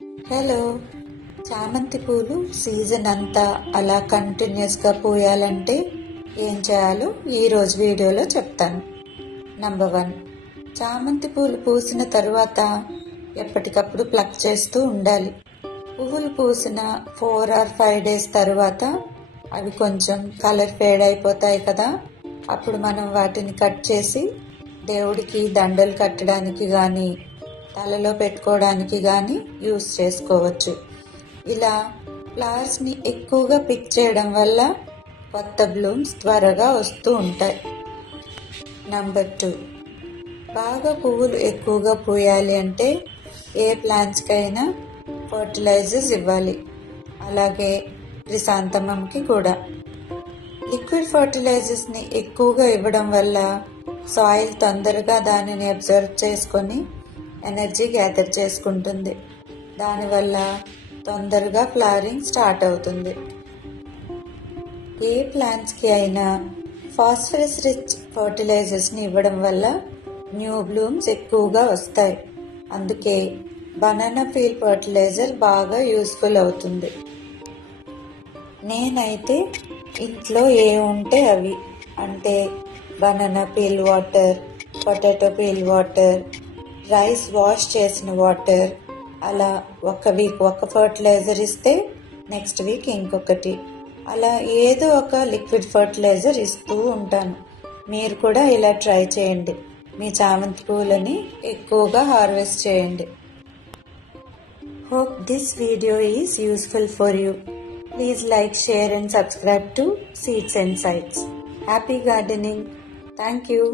Hello, చామంతి పూలు season అంతా అలా కంటిన్యూస్గా పూయాలంటే ఏం చేయాలో ఈరోజు వీడియోలో చెప్తాను. నంబర్ 1, చామంతి పూలు పూసిన తరువాత ఎప్పటికప్పుడు ప్లక్ చేస్తూ ఉండాలి. పువ్వులు పూసిన 4 or 5 days తరువాత అవి కొంచెం కలర్ ఫేడ్ అయిపోతాయి కదా, అప్పుడు మనం వాటిని కట్ చేసి దేవుడికి దండలు కట్టడానికి కానీ తలలో పెట్టుకోవడానికి కానీ యూస్ చేసుకోవచ్చు. ఇలా ఫ్లవర్స్ని ఎక్కువగా పిక్ చేయడం వల్ల కొత్త బ్లూమ్స్ త్వరగా వస్తూ ఉంటాయి. నంబర్ 2, బాగా పువ్వులు ఎక్కువగా పూయాలి అంటే ఏ ప్లాంట్స్కైనా ఫర్టిలైజర్స్ ఇవ్వాలి. అలాగే క్రిసాంతమంకి కూడా. లిక్విడ్ ఫర్టిలైజర్స్ని ఎక్కువగా ఇవ్వడం వల్ల సాయిల్ తొందరగా దానిని అబ్జర్వ్ చేసుకొని ఎనర్జీ గ్యాదర్ చేసుకుంటుంది. దానివల్ల తొందరగా ఫ్లవరింగ్ స్టార్ట్ అవుతుంది. ఏ ప్లాంట్స్కి అయినా ఫాస్ఫరస్ రిచ్ ఫర్టిలైజర్స్ని ఇవ్వడం వల్ల న్యూ బ్లూమ్స్ ఎక్కువగా వస్తాయి. అందుకే బనానా పీల్ ఫర్టిలైజర్ బాగా యూస్ఫుల్ అవుతుంది. నేనైతే ఇంట్లో ఏ ఉంటే అవి, అంటే banana peel water, potato peel water, rice wash చేసిన వాటర్, అలా ఒక వీక్ ఒక ఫర్టిలైజర్ ఇస్తే నెక్స్ట్ వీక్ ఇంకొకటి, అలా ఏదో ఒక లిక్విడ్ ఫర్టిలైజర్ ఇస్తూ ఉంటాను. మీరు కూడా ఇలా ట్రై చేయండి. మీ చామంతి పూలని ఎక్కువగా హార్వెస్ట్ చేయండి. Hope this video is useful for you. Please like, share and subscribe to Seeds and Sights. Happy gardening. Thank you.